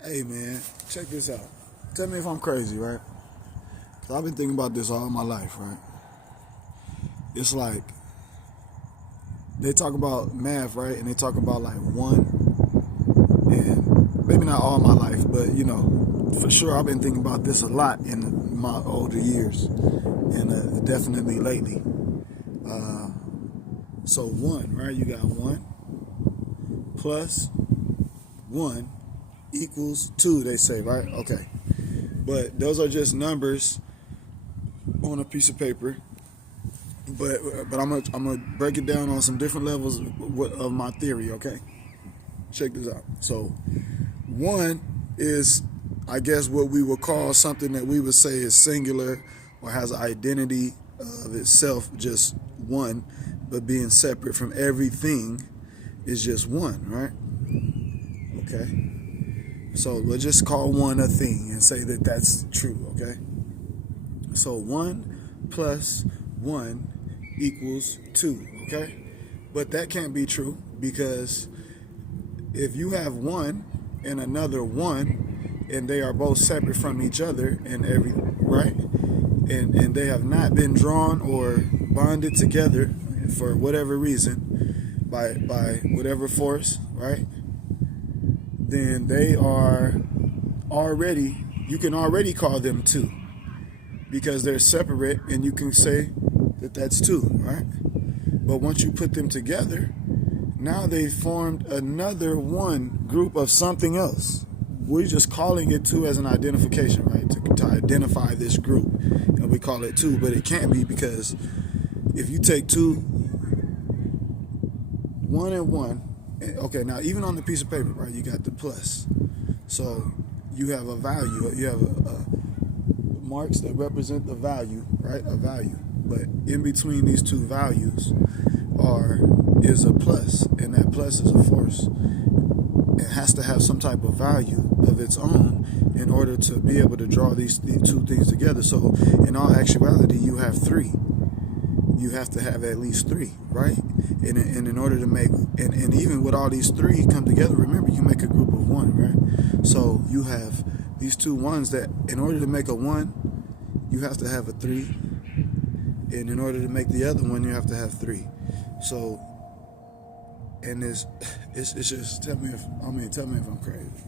Hey man, check this out. Tell me if I'm crazy, right? 'Cause I've been thinking about this all my life, right? It's like they talk about math, right? And they talk about like one, and maybe not all my life, but for sure I've been thinking about this a lot in my older years, and definitely lately. Uh, so one, right? You got one plus one equals two. They say, right? Okay, but those are just numbers on a piece of paper. But I'm gonna break it down on some different levels of my theory. Okay, check this out. So one is, I guess, what we would call something that we would say is singular or has an identity of itself, just one, but being separate from everything is just one, right? Okay. So we'll just call one a thing and say that that's true. Okay. So one plus one equals two. Okay. But that can't be true because if you have one and another one and they are both separate from each other and right, and they have not been drawn or bonded together for whatever reason by whatever force, right, then they are already, you can already call them two because they're separate, and you can say that that's two, right? But once you put them together, now they formed another one group of something else. We're just calling it two as an identification, right? To identify this group, and we call it two, but it can't be because if you take two, one and one, okay, now even on the piece of paper, right, you got the plus. So you have a value, you have a marks that represent the value, right? A value. But in between these two values is a plus, and that plus is a force. It has to have some type of value of its own in order to be able to draw these two things together. So in all actuality, you have three. You have to have at least three, right? And in order to make, and even with all these three come together, remember, you make a group of one, right? So you have these two ones that in order to make a one, you have to have a three. And in order to make the other one, you have to have three. So, and it's just, tell me if I'm crazy.